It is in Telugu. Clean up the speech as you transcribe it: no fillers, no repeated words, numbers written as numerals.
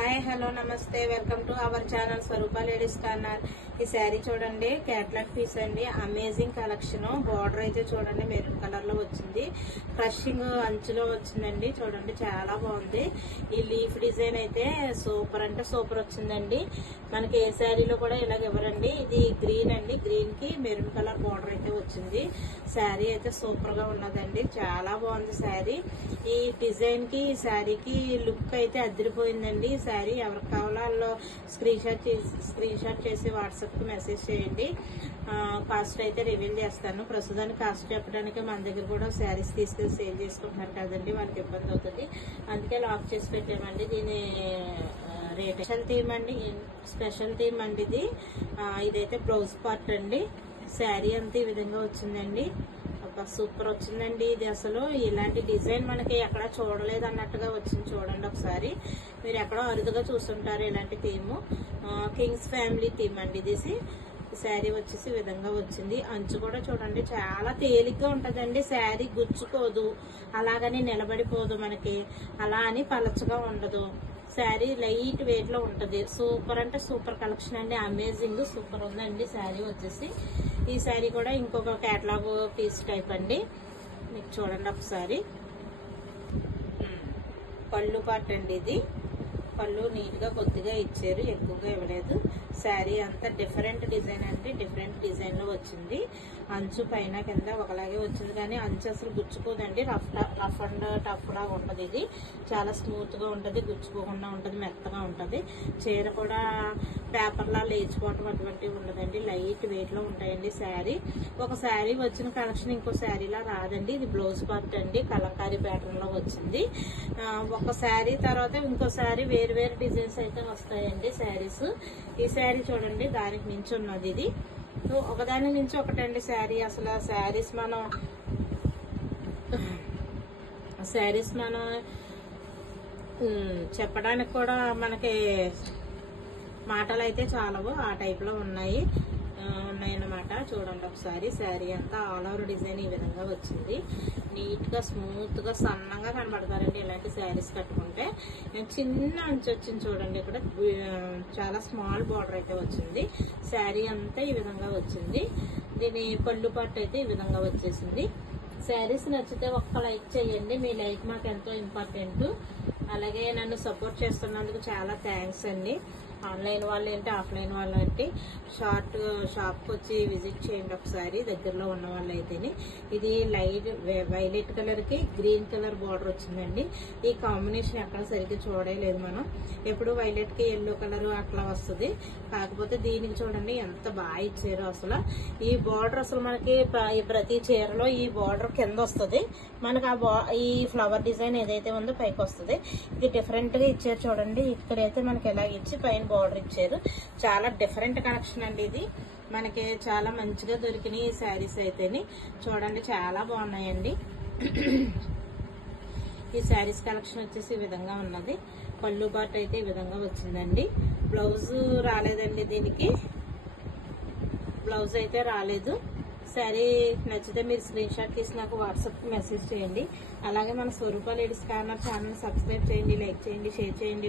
హాయ్ హలో నమస్తే welcome to our channel Swarupa ladies corner. ఈ శారీ చూడండి, క్యాట్లాగ్ పీస్ అండి, అమేజింగ్ కలెక్షన్. బార్డర్ అయితే చూడండి మెరూన్ కలర్ లో వచ్చింది, క్రషింగ్ అంచులో వచ్చిందండి. చూడండి చాలా బాగుంది. ఈ లీఫ్ డిజైన్ అయితే సూపర్ అంటే సూపర్ వచ్చిందండి. మనకి ఏ శారీలో కూడా ఇలాగ ఇవ్వరండి. ఇది గ్రీన్ అండి, గ్రీన్ కి మెరూన్ కలర్ బార్డర్ అయితే వచ్చింది. శారీ అయితే సూపర్ గా ఉన్నదండి, చాలా బాగుంది శారీ. ఈ డిజైన్ కి ఈ శారీకి లుక్ అయితే అదిరిపోయిందండి. శారీ ఎవరికి కావాలో వాళ్ళు స్క్రీన్ షాట్ చేసి వాట్సాప్ కి మెసేజ్ చేయండి. కాస్ట్ అయితే రివీల్ చేస్తాను. ప్రస్తుతానికి కాస్ట్ చెప్పడానికి మన దగ్గర కూడా శారీస్ తీసుకెళ్లి సేల్ చేసుకుంటున్నారు కదండి, వాళ్ళకి ఇబ్బంది అవుతుంది, అందుకే లాక్ చేసి పెట్టామండి. దీని రేట్ స్పెషల్ థీమ్ అండి ఇది. ఇదైతే బ్లౌజ్ పార్ట్ అండి. శారీ అంతా ఈ విధంగా వచ్చిందండి. సూపర్ వచ్చిందండి. ఇది అసలు ఇలాంటి డిజైన్ మనకి ఎక్కడ చూడలేదు అన్నట్టుగా వచ్చింది. చూడండి ఒకసారి, మీరు ఎక్కడో అరుదుగా చూస్తుంటారు ఇలాంటి థీమ్. కింగ్స్ ఫ్యామిలీ థీమ్ అండి ఇది. శారీ వచ్చేసి ఈ విధంగా వచ్చింది. అంచు కూడా చూడండి చాలా తేలిగ్గా ఉంటదండి. శారీ గుచ్చుకోదు, అలాగని నిలబడిపోదు మనకి, అలా అని పలచగా ఉండదు. శారీ లైట్ వెయిట్ లో ఉంటది. సూపర్ అంటే సూపర్ కలెక్షన్ అండి, అమేజింగ్ సూపర్ ఉందండి శారీ వచ్చేసి. ఈ శారీ కూడా ఇంకొక కేటలాగ్ పీస్ టైప్ అండి. మీకు చూడండి ఒకసారి, పళ్ళు పార్ట్ అండి ఇది. పళ్ళు నీట్ గా కొద్దిగా ఇచ్చారు, ఎక్కువగా ఇవ్వలేదు. శారీ అంతా డిఫరెంట్ డిజైన్ అండి, డిఫరెంట్ డిజైన్ లో వచ్చింది. అంచు పైన కింద ఒకలాగే వచ్చింది, కానీ అంచు అసలు గుచ్చుకోదండి. రఫ్ అండ్ టఫ్ లాగా ఉంటది. ఇది చాలా స్మూత్ గా ఉంటది, గుచ్చుకోకుండా ఉంటది, మెత్తగా ఉంటది. చీర కూడా పేపర్ లా లేచిపోవటం అటువంటివి ఉండదండి, లైట్ వెయిట్ లో ఉంటాయండి. శారీ ఒక శారీ వచ్చిన కలెక్షన్ ఇంకో శారీలా రాదండి. ఇది బ్లౌజ్ పార్ట్ అండి, కలంకారీ ప్యాటర్న్ లో వచ్చింది. ఒక శారీ తర్వాత ఇంకో శారీ వేరు డిజైన్స్ అయితే వస్తాయండి శారీస్. ఈ శారీ చూడండి దానికి మించి ఉన్నది ఇది. ఒకదాని నుంచి ఒకటండి శారీ. అసలు శారీస్ మనం చెప్పడానికి కూడా మనకి మాటలు అయితే చాలవు, ఆ టైప్ లో ఉన్నాయన్నమాట. చూడండి ఒకసారి, శారీ అంతా ఆల్ ఓవర్ డిజైన్ ఈ విధంగా వచ్చింది. నీట్ గా స్మూత్ గా సన్నంగా కనబడతారండి ఇలాంటి శారీస్ కట్టుకుంటే. చిన్న అంచు వచ్చింది చూడండి, ఇక్కడ చాలా స్మాల్ బార్డర్ అయితే వచ్చింది. శారీ అంతా ఈ విధంగా వచ్చింది. దీని పళ్ళు పార్ట్ అయితే ఈ విధంగా వచ్చేసింది. శారీస్ నచ్చితే ఒక్క లైక్ చేయండి, మీ లైక్ మాకు ఎంతో ఇంపార్టెంట్. అలాగే నన్ను సపోర్ట్ చేస్తున్నందుకు చాలా థ్యాంక్స్ అండి. ఆన్లైన్ వాళ్ళు ఏంటి, ఆఫ్లైన్ వాళ్ళు ఏంటి, షాప్కి వచ్చి విజిట్ చేయండి ఒకసారి, దగ్గరలో ఉన్న వాళ్ళు అయితేనే. ఇది లైట్ వైలెట్ కలర్ కి గ్రీన్ కలర్ బార్డర్ వచ్చిందండి. ఈ కాంబినేషన్ ఎక్కడ సరిగ్గా చూడలేదు మనం, ఎప్పుడు వైలెట్ కి ఎల్లో కలర్ అట్లా వస్తుంది. కాకపోతే దీనికి చూడండి ఎంత బాగా ఇచ్చారు అసలు. ఈ బార్డర్ అసలు మనకి ప్రతి చీరలో ఈ బార్డర్ కింద వస్తుంది మనకి. ఈ ఫ్లవర్ డిజైన్ ఏదైతే ఉందో పైకి వస్తుంది. ఇది డిఫరెంట్ గా ఇచ్చారు చూడండి. ఇక్కడైతే మనకి ఎలా ఇచ్చి పైన బార్డర్ ఇచ్చారు. చాలా డిఫరెంట్ కలెక్షన్ అండి ఇది. మనకి చాలా మంచిగా దొరికినాయి ఈ శారీస్ అయితేని. చూడండి చాలా బాగున్నాయండి. ఈ శారీస్ కలెక్షన్ వచ్చేసి ఈ విధంగా ఉన్నది. పళ్ళు పార్ట్ అయితే ఈ విధంగా వచ్చిందండి. బ్లౌజ్ రాలేదండి, దీనికి బ్లౌజ్ అయితే రాలేదు. శారీ నచ్చితే మీరు స్క్రీన్ షాట్ తీసి నాకు వాట్సాప్ మెసేజ్ చేయండి. అలాగే మన స్వరూప లేడీస్ కార్నర్ ఛానల్ సబ్స్క్రైబ్ చేయండి, లైక్ చేయండి, షేర్ చేయండి.